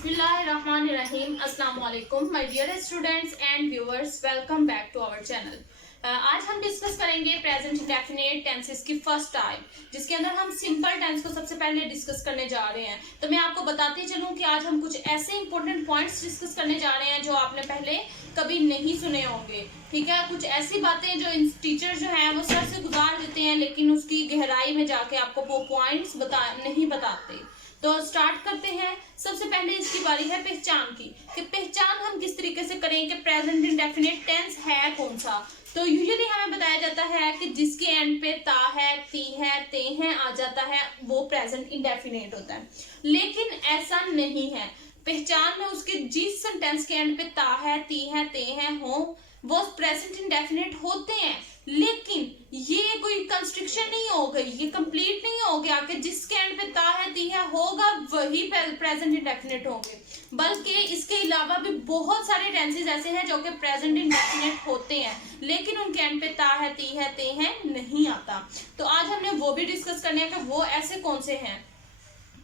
बिस्मिल्लाहिर्रहमानिर्रहीम। अस्सलाम वालेकुम my dear students and viewers, welcome back to our channel. आज हम डिस्कस करेंगे प्रेजेंट इंडेफिनिट टेंसेस की फर्स्ट टाइप, जिसके अंदर हम सिंपल टेंस को सबसे पहले डिस्कस करने जा रहे हैं। तो मैं आपको बताती चलूं कि आज हम कुछ ऐसे इंपॉर्टेंट पॉइंट्स डिस्कस करने जा रहे हैं जो आपने पहले कभी नहीं सुने होंगे। ठीक है, कुछ ऐसी बातें जो टीचर जो हैं वो सर से गुजार देते हैं, लेकिन उसकी गहराई में जाके आपको वो पॉइंट्स नहीं बताते। तो स्टार्ट करते हैं। सबसे पहले इसकी बारी है पहचान की, कि पहचान हम किस तरीके से करें कि प्रेजेंट इंडेफिनिट टेंस है कौन सा। तो यूजुअली हमें बताया जाता है कि जिसके एंड पे ता है, ती है, ते हैं आ जाता है वो प्रेजेंट इंडेफिनिट होता है, लेकिन ऐसा नहीं है। पहचान में उसके जिस सेंटेंस के एंड पे ता है, ती है, ते हैं हो वो प्रेजेंट इंडेफिनिट होते हैं, लेकिन ये कोई कंस्ट्रक्शन नहीं हो गई, ये कंप्लीट नहीं हो गया कि जिसके एंड पे ता है, ती है होगा वही प्रेजेंट इंडेफिनिट होंगे, बल्कि इसके अलावा भी बहुत सारे टेंसेस ऐसे हैं जो कि प्रेजेंट इंडेफिनिट होते हैं, लेकिन उनके एंड पे ता है, ती है, ते हैं नहीं आता। तो आज हमने वो भी डिस्कस करने हैं कि वो ऐसे कौन से हैं।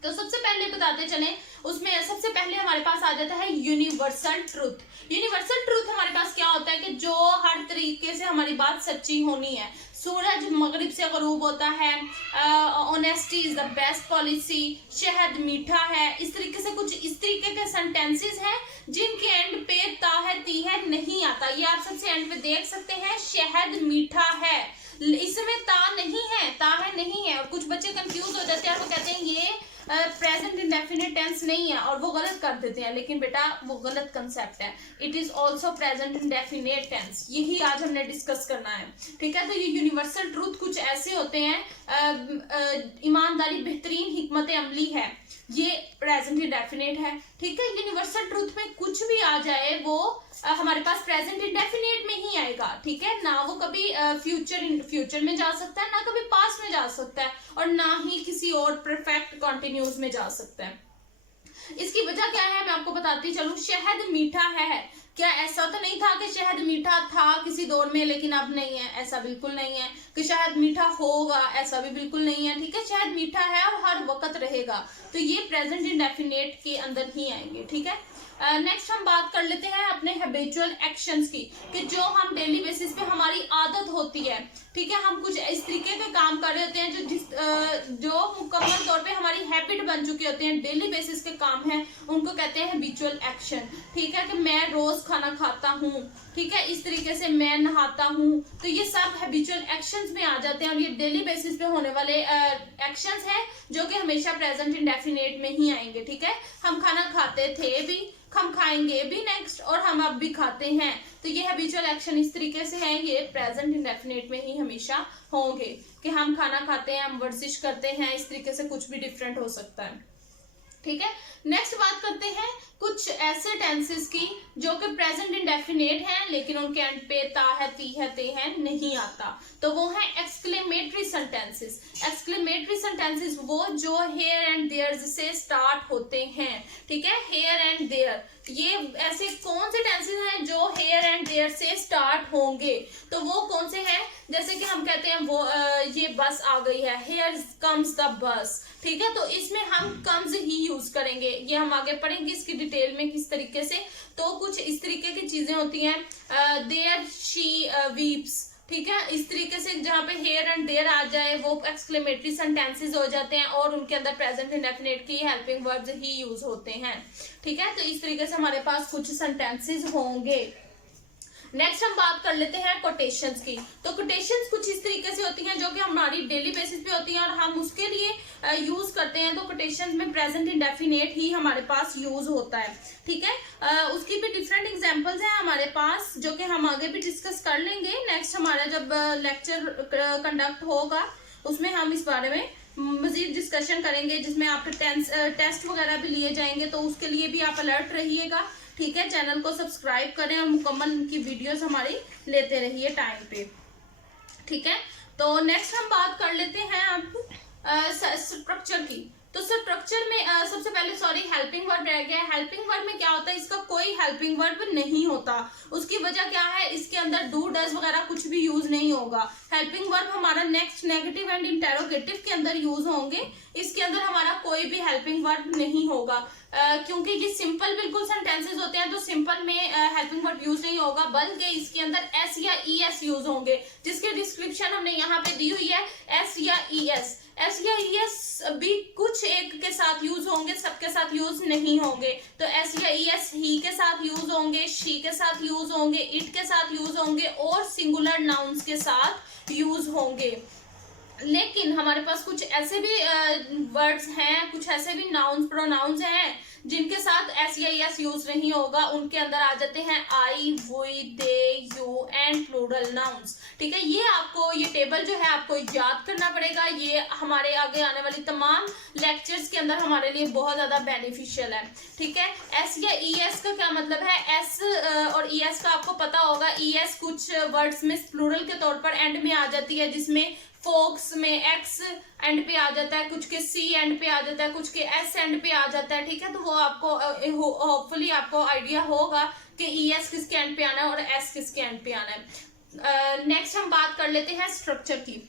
तो सबसे पहले बताते चलें, उसमें सबसे पहले हमारे पास आ जाता है यूनिवर्सल ट्रूथ। यूनिवर्सल ट्रूथ हमारे पास क्या होता है कि जो हर तरीके से हमारी बात सच्ची होनी है। सूरज मगरिब से गरूब होता है, honesty is the best policy, शहद मीठा है, इस तरीके से कुछ इस तरीके के सेंटेंसेस हैं जिनके एंड पे ता है, ती है नहीं आता। ये आप सबसे एंड पे देख सकते हैं, शहद मीठा है, इसमें ता नहीं है, ता है नहीं है। और कुछ बच्चे कंफ्यूज हो जाते हैं, वो कहते हैं ये प्रेजेंट इंडेफिनिट टेंस नहीं है और वो गलत कर देते हैं, लेकिन बेटा वो गलत कंसेप्ट है। It is also present indefinite tense, यही आज हमने डिस्कस करना है। ठीक है, तो ये यूनिवर्सल ट्रूथ कुछ ऐसे होते हैं, ईमानदारी बेहतरीन हिकमत अमली है, ये प्रेजेंट इंडेफिनिट है। ठीक है, यूनिवर्सल ट्रूथ में कुछ भी आ जाए वो हमारे पास प्रेजेंट इंडेफिनिट में ही आएगा। ठीक है, ना वो कभी फ्यूचर में जा सकता है, ना कभी पास्ट में जा सकता है, और ना ही किसी और परफेक्ट कॉन्टिन्यूस में जा सकता है। इसकी वजह क्या है मैं आपको बताती चलूं। शहद मीठा है, क्या ऐसा तो नहीं था कि शहद मीठा था किसी दौर में लेकिन अब नहीं है, ऐसा बिल्कुल नहीं है। कि शहद मीठा होगा, ऐसा भी बिल्कुल नहीं है। ठीक है, शहद मीठा है और हर वक्त रहेगा, तो ये प्रेजेंट इंडेफिनिट के अंदर ही आएंगे। ठीक है, नेक्स्ट हम बात कर लेते हैं अपने हैबिचुअल एक्शंस की, कि जो हम डेली बेसिस पे हमारी आदत होती है। ठीक है, हम कुछ इस तरीके के काम कर रहे होते हैं जो मुकम्मल तौर पे हमारी हैबिट बन चुकी होती हैं, डेली बेसिस के काम हैं, उनको कहते हैं हैबिचुअल एक्शन। ठीक है, कि मैं रोज खाना खाता हूँ, ठीक है, इस तरीके से मैं नहाता हूँ, तो ये सब हैबिचुअल एक्शंस में आ जाते हैं, और ये डेली बेसिस पे होने वाले एक्शंस हैं जो कि हमेशा प्रेजेंट इंडेफिनिट में ही आएंगे। ठीक है, हम खाना खाते थे भी, हम खाएंगे भी नेक्स्ट, और हम अब भी खाते हैं, तो ये हैबिचुअल एक्शन इस तरीके से है, ये प्रेजेंट इंडेफिनिट में ही हमेशा होंगे। कि हम खाना खाते हैं, हम वर्जिश करते हैं, इस तरीके से कुछ भी डिफरेंट हो सकता है। ठीक है, नेक्स्ट बात करते हैं कुछ ऐसे टेंसेस की जो कि प्रेजेंट इंडेफिनिट हैं, लेकिन उनके एंड पे ता है, ती है, ते है नहीं आता। तो वो है एक्सक्लेमेटरी सेंटेंसेस। एक्सक्लेमेटरी सेंटेंसेस वो जो हेयर एंड देयर से स्टार्ट होते हैं। ठीक है, हेयर एंड देयर, ये ऐसे कौन से टेंसेस हैं जो हेयर एंड देयर से स्टार्ट होंगे। तो वो कौन से हैं, जैसे कि हम कहते हैं वो ये बस आ गई है, हेयर कम्स द बस। ठीक है, तो इसमें हम कम्स ही यूज करेंगे, ये हम आगे पढ़ेंगे इसकी डिटेल में किस तरीके से। तो कुछ इस तरीके की चीजें होती हैं, देयर शी वीप्स। ठीक है, इस तरीके से जहाँ पे हेयर एंड देयर आ जाए वो एक्सक्लेमेटरी सेंटेंसेस हो जाते हैं, और उनके अंदर प्रेजेंट इंडेफिनिट की हेल्पिंग वर्ब्स ही यूज होते हैं। ठीक है, तो इस तरीके से हमारे पास कुछ सेंटेंसेस होंगे। नेक्स्ट हम बात कर लेते हैं कोटेशंस की। तो कोटेशंस कुछ इस तरीके से होती हैं जो कि हमारी डेली बेसिस पे होती हैं और हम उसके लिए यूज करते हैं। तो कोटेशंस में प्रेजेंट इंडेफिनिट ही हमारे पास यूज होता है। ठीक है, उसकी भी डिफरेंट एग्जांपल्स हैं हमारे पास जो कि हम आगे भी डिस्कस कर लेंगे। नेक्स्ट हमारा जब लेक्चर कंडक्ट होगा उसमें हम इस बारे में मजीद डिस्कशन करेंगे, जिसमें आपके टेस्ट वगैरह भी लिए जाएंगे, तो उसके लिए भी आप अलर्ट रहिएगा। ठीक है, चैनल को सब्सक्राइब करें और मुकम्मल की वीडियोस हमारी लेते रहिए टाइम पे। ठीक है, तो नेक्स्ट हम बात कर लेते हैं अब स्ट्रक्चर की। तो स्ट्रक्चर में सबसे पहले हेल्पिंग वर्ब रह गया। हेल्पिंग वर्ब में क्या होता है, इसका कोई हेल्पिंग वर्ब नहीं होता। उसकी वजह क्या है, इसके अंदर डू डज वगैरह कुछ भी यूज नहीं होगा। हेल्पिंग वर्ब हमारा नेक्स्ट, नेगेटिव एंड इंटेरोगेटिव के अंदर यूज होंगे, इसके अंदर हमारा कोई भी हेल्पिंग वर्ब नहीं होगा। क्योंकि ये सिंपल बिल्कुल सेंटेंसेस होते हैं, तो सिंपल में हेल्पिंग वर्ब यूज नहीं होगा, बल्कि इसके अंदर एस या ई एस यूज होंगे, जिसके डिस्क्रिप्शन हमने यहाँ पे दी हुई है। एस या ई एस, एस या ई एस भी कुछ एक के साथ यूज होंगे, सबके साथ यूज नहीं होंगे। तो एस या ई एस ही के साथ यूज होंगे, शी के साथ यूज होंगे, इट के साथ यूज होंगे और सिंगुलर नाउन्स के साथ यूज होंगे। लेकिन हमारे पास कुछ ऐसे भी वर्ड्स हैं, कुछ ऐसे भी नाउन्स, प्रोनाउंस हैं जिनके साथ एस या एस यूज नहीं होगा। उनके अंदर आ जाते हैं I, we, they, you and plural nouns. ठीक है, ये आपको, ये टेबल जो है आपको याद करना पड़ेगा। ये हमारे आगे आने वाली तमाम लेक्चर्स के अंदर हमारे लिए बहुत ज्यादा बेनिफिशियल है। ठीक है, एस या ई एस का क्या मतलब है? एस और ई एस का आपको पता होगा। ई एस कुछ वर्ड्स में प्लूरल के तौर पर एंड में आ जाती है, जिसमें फोक्स में एक्स एंड पे आ जाता है, कुछ के सी एंड पे आ जाता है, कुछ के एस एंड पे आ जाता है। ठीक है, तो वो आपको होपफुली आपको आइडिया होगा कि ई एस किसके एंड पे आना है और एस किसके एंड पे आना है। नेक्स्ट हम बात कर लेते हैं स्ट्रक्चर की।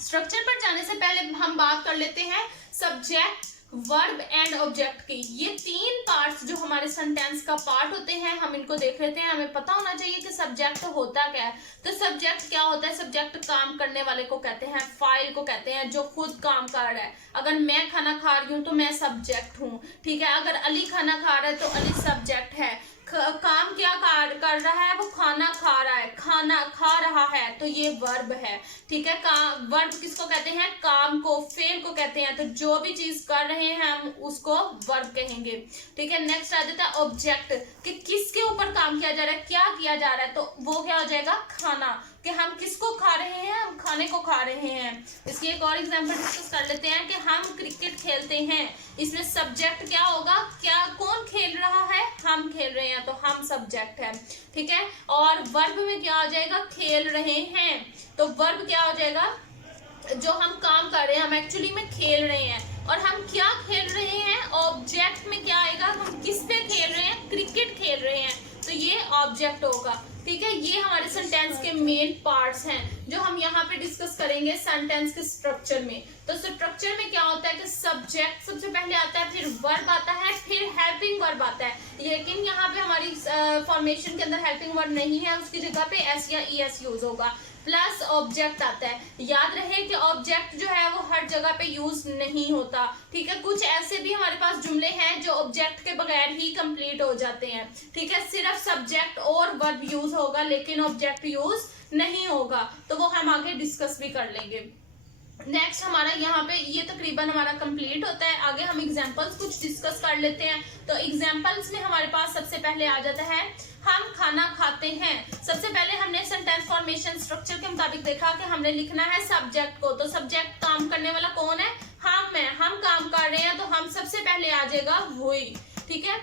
स्ट्रक्चर पर जाने से पहले हम बात कर लेते हैं सब्जेक्ट, वर्ब एंड ऑब्जेक्ट की। ये तीन पार्ट्स जो हमारे सेंटेंस का पार्ट होते हैं, हम इनको देख लेते हैं। हमें पता होना चाहिए कि सब्जेक्ट होता क्या है। तो सब्जेक्ट क्या होता है? सब्जेक्ट काम करने वाले को कहते हैं, फाइल को कहते हैं, जो खुद काम कर रहा है। अगर मैं खाना खा रही हूँ तो मैं सब्जेक्ट हूँ। ठीक है, अगर अली खाना खा रहा है तो अली सब्जेक्ट है। काम क्या कर रहा है? वो खाना खा रहा है, खाना खा रहा है, तो ये वर्ब है। ठीक है, वर्ब किसको कहते हैं? काम को, फेल को कहते हैं। तो जो भी चीज कर रहे हैं हम उसको वर्ब कहेंगे। ठीक है, नेक्स्ट आ जाता है ऑब्जेक्ट, कि किसके ऊपर काम किया जा रहा है, क्या किया जा रहा है, तो वो क्या हो जाएगा? खाना, कि हम किसको खा रहे हैं? हम खाने को खा रहे हैं। इसकी एक और एग्जांपल डिस्कस कर लेते हैं कि हम क्रिकेट खेलते हैं। इसमें सब्जेक्ट क्या होगा? क्या, कौन खेल रहा है? हम खेल रहे हैं, तो हम सब्जेक्ट है। ठीक है, और वर्ब में क्या आ जाएगा? खेल रहे हैं, तो वर्ब क्या हो जाएगा? जो हम काम कर रहे हैं, हम एक्चुअली में खेल रहे हैं। और हम क्या खेल रहे हैं? ऑब्जेक्ट में क्या आएगा? हम किस पे खेल रहे हैं? क्रिकेट खेल रहे हैं, तो ये ऑब्जेक्ट होगा। ठीक है, ये हमारे सेंटेंस के मेन पार्ट्स हैं जो हम यहाँ पे डिस्कस करेंगे सेंटेंस के स्ट्रक्चर में। तो स्ट्रक्चर में क्या होता है कि सब्जेक्ट सबसे पहले आता है, फिर वर्ब आता है, फिर हेल्पिंग वर्ब आता है। लेकिन यहाँ पे हमारी फॉर्मेशन के अंदर हेल्पिंग वर्ब नहीं है, उसकी जगह पे एस या ई एस यूज होगा। प्लस ऑब्जेक्ट आता है। याद रहे कि ऑब्जेक्ट जो है वो हर जगह पे यूज नहीं होता। ठीक है, कुछ ऐसे भी हमारे पास जुमले हैं जो ऑब्जेक्ट के बगैर ही कंप्लीट हो जाते हैं। ठीक है, सिर्फ सब्जेक्ट और वर्ब यूज होगा लेकिन ऑब्जेक्ट यूज नहीं होगा, तो वो हम आगे डिस्कस भी कर लेंगे। नेक्स्ट हमारा यहाँ पे ये तकरीबन हमारा कंप्लीट होता है। आगे हम एग्जांपल्स कुछ डिस्कस कर लेते हैं। तो एग्जांपल्स में हमारे पास सबसे पहले आ जाता है हम खाना खाते हैं। सबसे पहले हमने सेंटेंस फॉर्मेशन स्ट्रक्चर के मुताबिक देखा कि हमने लिखना है सब्जेक्ट को। तो सब्जेक्ट काम करने वाला कौन है? हम है, हम काम कर रहे हैं, तो हम सबसे पहले आ जाएगा वही। ठीक है,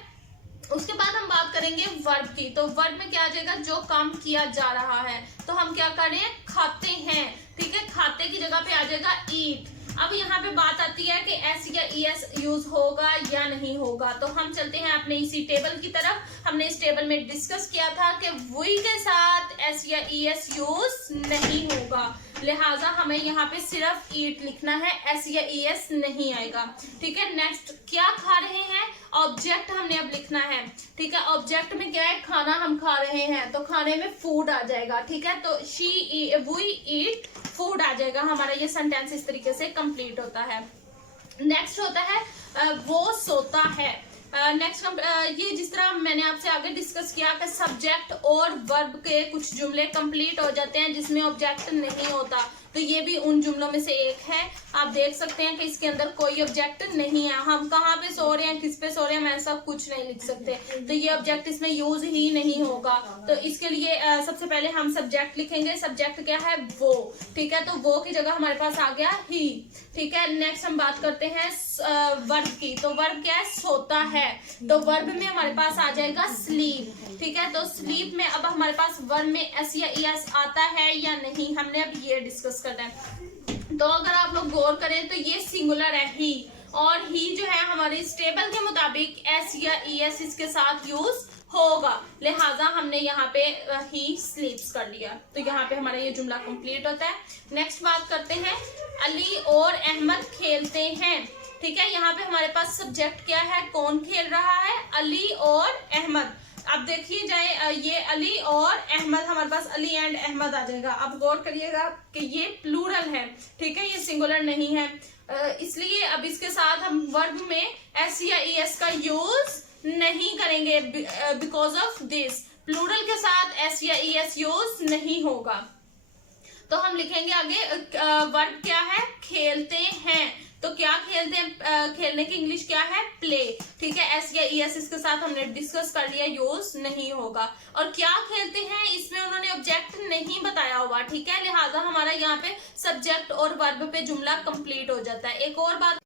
उसके बाद हम बात करेंगे वर्ब की। तो वर्ब में क्या आ जाएगा? जो काम किया जा रहा है, तो हम क्या कर रहे हैं? खाते हैं। ठीक है, खाते की जगह पे आ जाएगा ईट। अब यहाँ पे बात आती है कि एस या ई एस यूज होगा या नहीं होगा। तो हम चलते हैं अपने इसी टेबल की तरफ। हमने इस टेबल में डिस्कस किया था कि वी के साथ एस या ई एस यूज नहीं होगा, लिहाजा हमें यहाँ पे सिर्फ ईट लिखना है, एस या ई एस नहीं आएगा। ठीक है, नेक्स्ट क्या खा रहे हैं? ऑब्जेक्ट हमने अब लिखना है। ठीक है, ऑब्जेक्ट में क्या है? खाना हम खा रहे हैं, तो खाने में फूड आ जाएगा। ठीक है, तो वी ईट फूड आ जाएगा। हमारा ये सेंटेंस इस तरीके से कंप्लीट होता है। नेक्स्ट होता है वो सोता है। नेक्स्ट ये जिस तरह मैंने आपसे आगे डिस्कस किया कि सब्जेक्ट और वर्ब के कुछ जुमले कंप्लीट हो जाते हैं जिसमें ऑब्जेक्ट नहीं होता, तो ये भी उन जुमलों में से एक है। आप देख सकते हैं कि इसके अंदर कोई ऑब्जेक्ट नहीं है। हम कहाँ पे सो रहे हैं, किस पे सो रहे हैं, हम ऐसा कुछ नहीं लिख सकते, तो ये ऑब्जेक्ट इसमें यूज ही नहीं होगा। तो इसके लिए सबसे पहले हम सब्जेक्ट लिखेंगे। सब्जेक्ट क्या है? वो। ठीक है, तो वो की जगह हमारे पास आ गया ही। ठीक है, नेक्स्ट हम बात करते हैं वर्ब की। तो वर्ब क्या है? सोता है। तो वर्ब में हमारे पास आ जाएगा स्लीप। ठीक है, तो स्लीप में अब हमारे पास वर्ब में एस या ई एस आता है या नहीं, हमने अब ये डिस्कस करना है। तो अगर आप लोग गौर करें तो ये सिंगुलर है ही, और ही जो है हमारे इस टेबल के मुताबिक एस या ई एस इसके साथ यूज होगा, लिहाजा हमने यहाँ पे ही स्लीप्स कर लिया। तो यहाँ पे हमारा ये जुमला कंप्लीट होता है। नेक्स्ट बात करते हैं अली और अहमद खेलते हैं। ठीक है। यहाँ पे हमारे पास सब्जेक्ट क्या है, कौन खेल रहा है, अली और अहमद। अब देखिए जाए, ये अली और अहमद, हमारे पास अली एंड अहमद आ जाएगा। अब गौर करिएगा कि ये प्लूरल है, ठीक है, ये सिंगुलर नहीं है, इसलिए अब इसके साथ हम वर्ब में एस या ईएस का यूज नहीं करेंगे। बिकॉज ऑफ दिस प्लूरल के साथ एस या ईएस यूज नहीं होगा। तो हम लिखेंगे आगे, वर्ब क्या है, खेलते हैं। तो क्या खेलते हैं, खेलने की इंग्लिश क्या है, प्ले, ठीक है। एस या ईएस इसके साथ हमने डिस्कस कर लिया, यूज नहीं होगा। और क्या खेलते हैं, इसमें उन्होंने ऑब्जेक्ट नहीं बताया हुआ, ठीक है, लिहाजा हमारा यहाँ पे सब्जेक्ट और वर्ब पे जुमला कंप्लीट हो जाता है। एक और बात,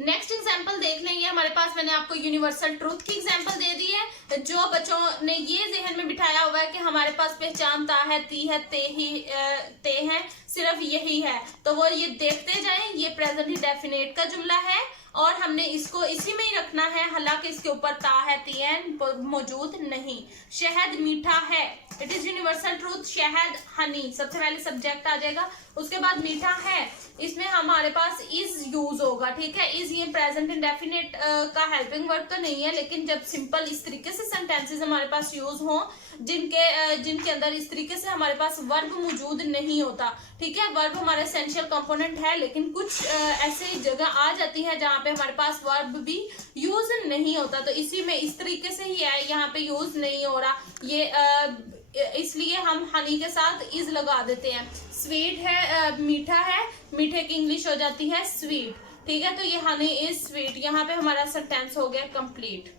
नेक्स्ट एग्जाम्पल देख लेंगे। हमारे पास मैंने आपको यूनिवर्सल ट्रूथ की एग्जाम्पल दे दी है। जो बच्चों ने ये जहन में बिठाया हुआ है कि हमारे पास पहचान ता है, ती है, ते है, सिर्फ यही है, तो वो ये देखते जाएं, ये प्रेजेंट इंडेफिनिट का जुमला है और हमने इसको इसी में ही रखना है, हालांकि इसके ऊपर ता है, ती है मौजूद नहीं। शहद मीठा है, इट इज यूनिवर्सल ट्रूथ, शहद, हनी, सबसे पहले सब्जेक्ट आ जाएगा, उसके बाद मीठा है, इसमें हमारे पास इज यूज होगा, ठीक है। इज ये प्रेजेंट इंडेफिनिट का हेल्पिंग वर्ब तो नहीं है, लेकिन जब सिंपल इस तरीके से सेंटेंसेस हमारे पास यूज हो जिनके अंदर इस तरीके से हमारे पास वर्ब मौजूद नहीं होता, ठीक है। वर्ब हमारा एसेंशियल कंपोनेंट है, लेकिन कुछ ऐसे जगह आ जाती है जहाँ पे हमारे पास वर्ब भी यूज नहीं होता, तो इसी में इस तरीके से ही है, यहाँ पे यूज नहीं हो रहा, ये इसलिए हम हनी के साथ इज लगा देते हैं। स्वीट है, मीठा है, मीठे की इंग्लिश हो जाती है स्वीट, ठीक है। तो ये हनी इज स्वीट, यहाँ पे हमारा सेंटेंस हो गया कंप्लीट।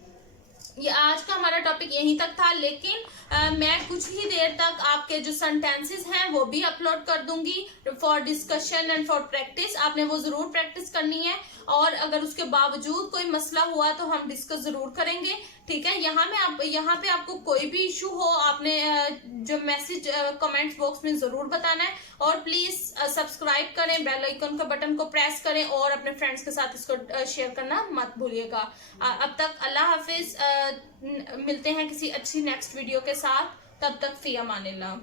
ये आज का हमारा टॉपिक यहीं तक था, लेकिन मैं कुछ ही देर तक आपके जो सेंटेंसेस हैं वो भी अपलोड कर दूंगी for discussion and for practice. आपने वो जरूर प्रैक्टिस करनी है, और अगर उसके बावजूद कोई मसला हुआ तो हम डिस्कस जरूर करेंगे, ठीक है। यहाँ पे आपको कोई भी इशू हो, आपने जो मैसेज कमेंट्स बॉक्स में जरूर बताना है, और प्लीज सब्सक्राइब करें, बेल आइकन का बटन को प्रेस करें, और अपने फ्रेंड्स के साथ इसको शेयर करना मत भूलिएगा। अब तक अल्लाह हाफिज, मिलते हैं किसी अच्छी नेक्स्ट वीडियो के साथ, तब तक फी अमानिल्लाह।